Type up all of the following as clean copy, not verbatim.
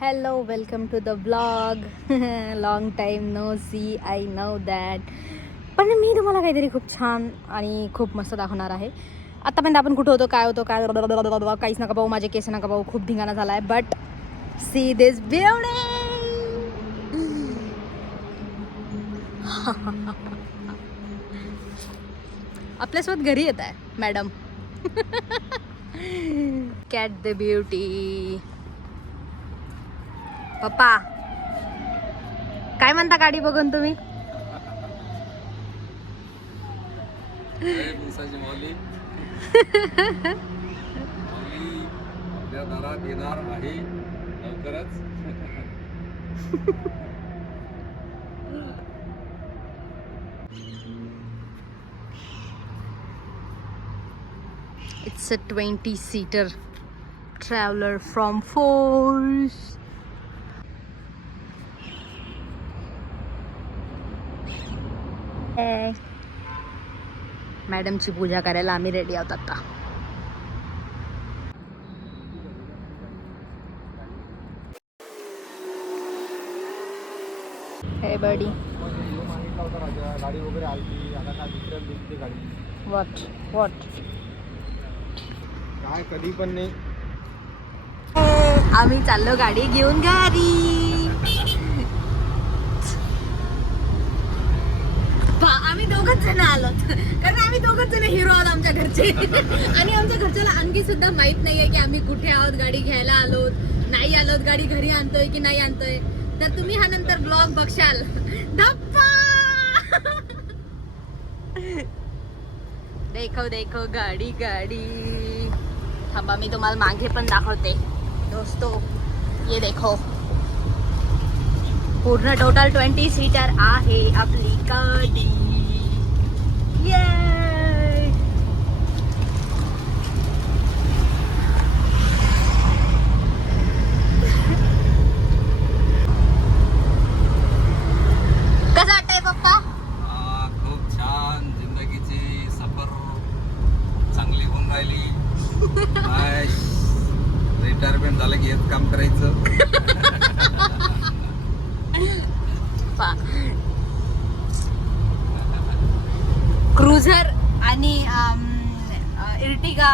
Hello welcome to the blog. Long time no see, I know that. पण मी तुम्हाला काहीतरी खूप छान आणि खूप मस्त दाखवणार आहे. आतापर्यंत आपण कुठं होतो, काय होतो, काय काहीच नका पाहू, माझे केस नका पाहू, खूप धिंगाणा झाला आहे. But see this beauty. आपल्यासोबत घरी येत आहे मॅडम. Cat the beauty. पप्पा काय म्हणता गाडी बघून तुम्ही? दिवसाची मौली आपल्या दारात येणार आहे लवकरच. It's a 20-seater traveler from Force. मॅडमची पूजा करायला आम्ही रेडी आहोत आता. हे बडी गाडी वगैरे आली आता काय दुसऱ्या दिवशी गाडी व्हॉट काय कधी पण नाही. आम्ही चाललो गाडी घेऊन घरी. आम्ही दोघच जण आलो कारण आम्ही दोघच जण हिरो आहोत आमच्या घरचे. आणि आमच्या घरच्याला आणखी सुद्धा माहित नाहीये की आम्ही कुठे आहोत, गाडी घ्यायला आलोत, नाही आलोत, गाडी घरी आणतोय की नाही आणतोय. तर तुम्ही हा नंतर ब्लॉग बघशाल. धप्पा. देखो देखो गाडी गाडी. थांबा मी तुम्हाला मागे पण दाखवते दोस्तो. ये देखो पूर्ण टोटल 20 सीटर आहे आपली गाडी. ये कसं वाटतंय पप्पा? खूप छान. जिंदगीची सफर चांगली होऊन राहिली. रिटायरमेंट झालं की हेच काम करायचं. क्रुझर आणि इर्टिगा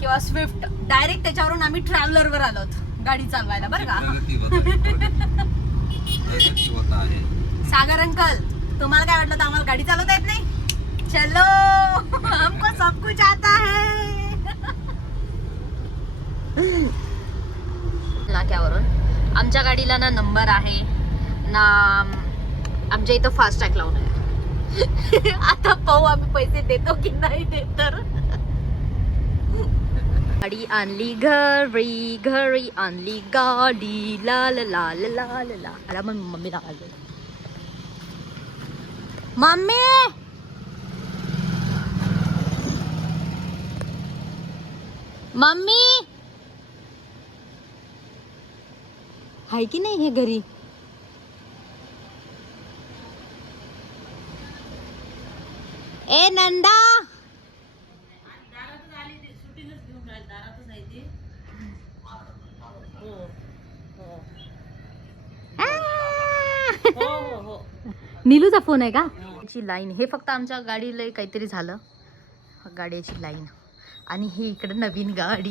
किंवा स्विफ्ट डायरेक्ट त्याच्यावरून आम्ही ट्रॅव्हलर वर आलोत गाडी चालवायला बरं का. प्रगती होत आहे. सागर अंकल तुम्हाला काय वाटलं तर आम्हाला गाडी चालवता येत नाही? चलो हमको सब कुछ आता है. नाक्यावरून आमच्या गाडीला ना नंबर आहे ना, आमच्या इथं फास्ट टॅग लावून आहे. आता पाहू आम्ही पैसे देतो की नाही देत. तर गाडी आणली घरी, घरी आणली गाडी. लाल लाल लाल ला. आला मग मम्मी लागली. मम्मी मम्मी हाय की नाही हे घरी? ए नंदा नीलूचा फोन आहे का? लाईन हे फक्त आमच्या गाडीला काहीतरी झालं, गाडीची लाईन. आणि ही इकडे नवीन गाडी.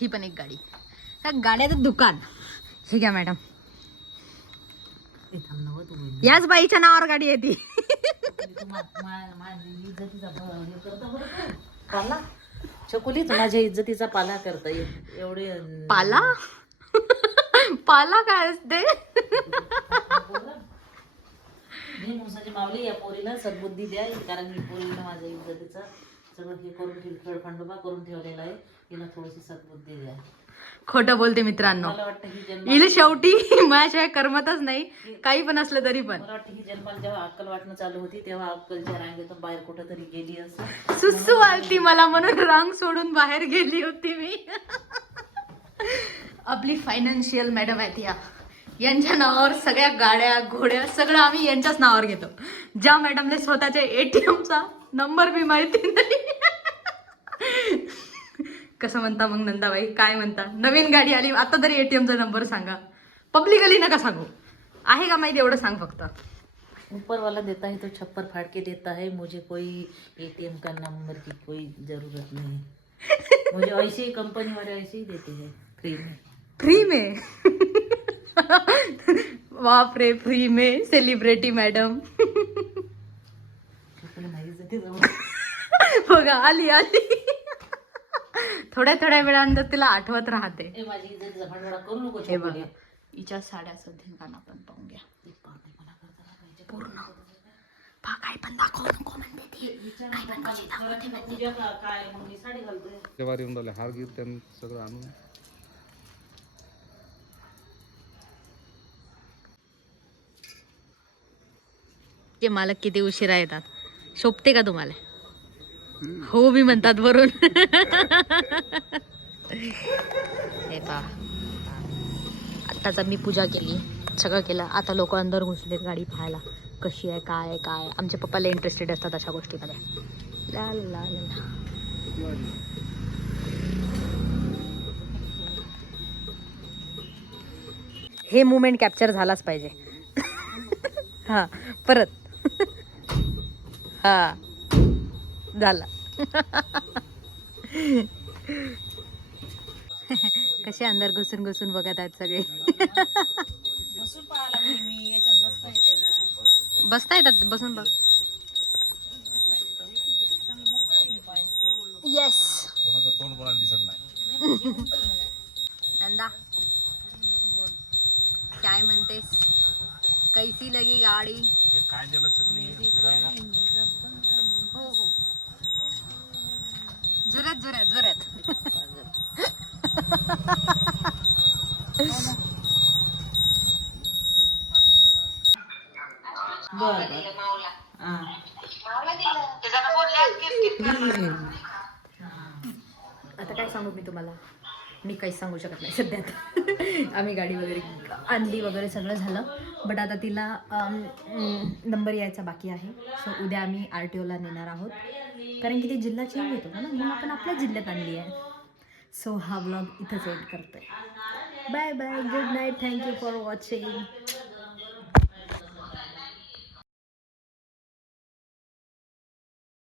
ही पण एक गाडी. त्या गाड्याचं दुकान. हे घ्या मॅडम. याच बाईच्या नावावर गाडी येते. चकुलीच माझ्या इज्जतीचा पाला करता येईल एवढे. पाला पाला काय असते? मुसाची मावली या पोरीला सद्बुद्धी द्या, कारण ही पोरीला माझ्या इज्जतीचा सगळं हे करून खेळखंडोबा करून ठेवलेला आहे. हिला थोडीशी सद्बुद्धी द्या. खोटं बोलते मित्रांनो. मला वाटतं ही जन्म हिला शेवटी माझ्याशिवाय करमतच नाही, काही पण असलं तरी पण. मला वाटतं ही जन्माला जेव्हा अक्कल वाटणं चालू होती तेव्हा अक्कलच्या रांगेतून बाहेर कुठं तरी गेली असं. सुसू आलती मला म्हणून रांग सोडून बाहेर गेली होती मी. आपली फायनान्शियल मॅडम आहेत या. यांच्या नावावर सगळ्या गाड्या घोड्या सगळं आम्ही यांच्याच नावावर घेतो. ज्या मॅडमने स्वतःच्या ATM चा नंबर बी माहिती नाही. कसं म्हणता मग नंदाबाई, काय म्हणता? नवीन गाडी आली आता तरी ATM चा नंबर सांगा. पब्लिकली नका सांगू, आहे का माहिती एवढं सांग फक्त. ऊपर वाला देता है तो छप्पर फाड़ के देता है, मुझे कोई ATM का नंबर की कोई जरूरत नहीं. मुझे ऐसे ही कंपनी वाले ऐसे ही देते हैं फ्री में. बाप रे, फ्री में सेलिब्रिटी मॅडम. बघा आली आली. थोड्या थोड्या वेळानंतर तिला आठवत राहते. माझी इज्जत जफाडफाडा करू नको. हे बघा हिच्या साड्याचं धिंगाणा आपण पाहूया पूर्ण. काय पण दाखवू नको म्हणते ती. काय पण कशी दाखवते म्हणते. काय मग मी साडी घालतोय. तेव्हा येऊन राहिले हार गीत त्यांनी सगळं आणून. ते मालक किती उशिरा येतात. शोभते का तुम्हाला? हो मी म्हणतात वरून. हे पहा, आत्ताच मी पूजा केली, सगळं केलं. आता लोक अंदर घुसलेत गाडी पाहायला कशी आहे, काय आहे काय. आमचे पप्पाला इंटरेस्टेड असतात अशा गोष्टीमध्ये. ला ला ला. हे मुमेंट कॅप्चर झालाच पाहिजे. हा परत. हा झाला. कसे अंदर घुसून घुसून बघत आहेत सगळे. बसून पाहायला मी याच्यात बसता येते का? बसता येतात, बसून बघ. येस. कोणाचं तोंड कोणाला दिसत नाही. नंदा काय म्हणतेस? कैसी लगी गाडी? काय हो हो जोरात जोरात जोरात. आता काय सांगू मी तुम्हाला, मी काहीच सांगू शकत नाही सध्यात. आम्ही गाडी वगैरे आणली वगैरे सगळं झालं, बट आता तिला नंबर यायचा बाकी आहे. सो उद्या आम्ही RTOला नेणार आहोत, कारण की ती जिल्हा चेंज होतो ना, म्हणून आपण आपल्या जिल्ह्यात आणली आहे. सो हा व्लॉग इथंच एंड करतोय. Bye bye, good night, thank you for watching.